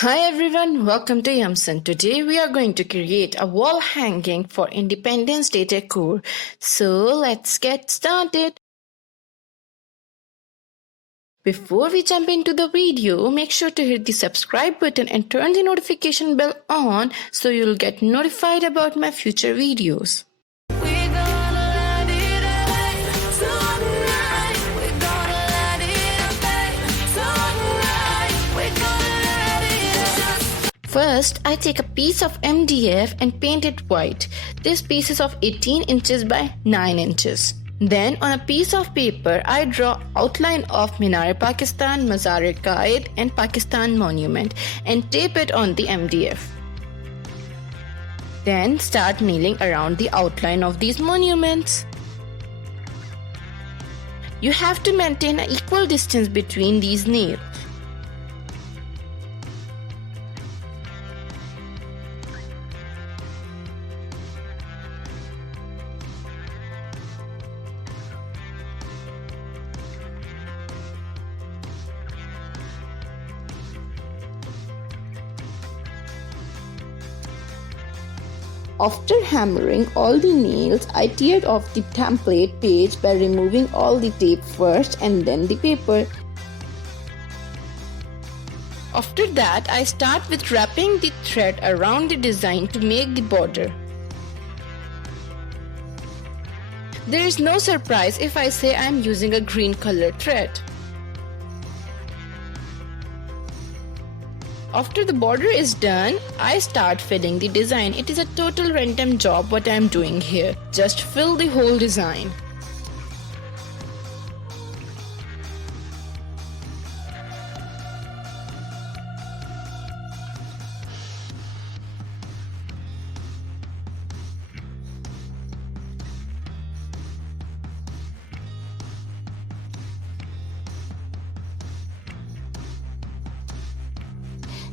Hi everyone, welcome to Yamson. Today we are going to create a wall hanging for Independence Day decor. So let's get started. Before we jump into the video, make sure to hit the subscribe button and turn the notification bell on so you'll get notified about my future videos. First, I take a piece of MDF and paint it white. This piece is of 18 inches by 9 inches. Then on a piece of paper, I draw outline of Minar Pakistan, Mazar Quaid and Pakistan monument and tape it on the MDF. Then start nailing around the outline of these monuments. You have to maintain an equal distance between these nails. After hammering all the nails, I teared off the template page by removing all the tape first and then the paper. After that, I start with wrapping the thread around the design to make the border. There is no surprise if I say I am using a green colored thread. After the border is done, I start filling the design. It is a total random job what I am doing here. Just fill the whole design.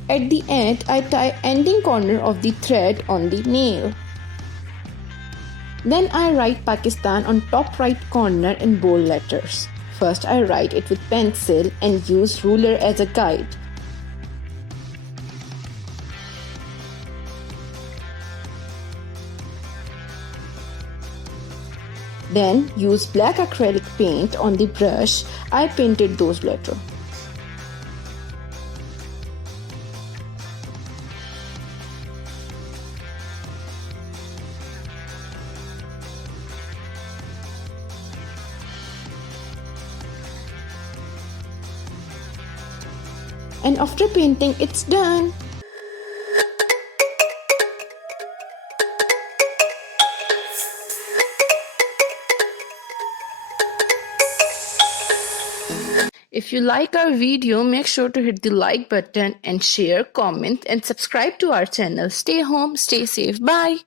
At the end, I tie ending corner of the thread on the nail. Then I write Pakistan on top right corner in bold letters. First I write it with pencil and use ruler as a guide. Then use black acrylic paint on the brush. I painted those letters. And after painting, it's done. If you like our video, make sure to hit the like button and share, comment and subscribe to our channel. Stay home, stay safe. Bye.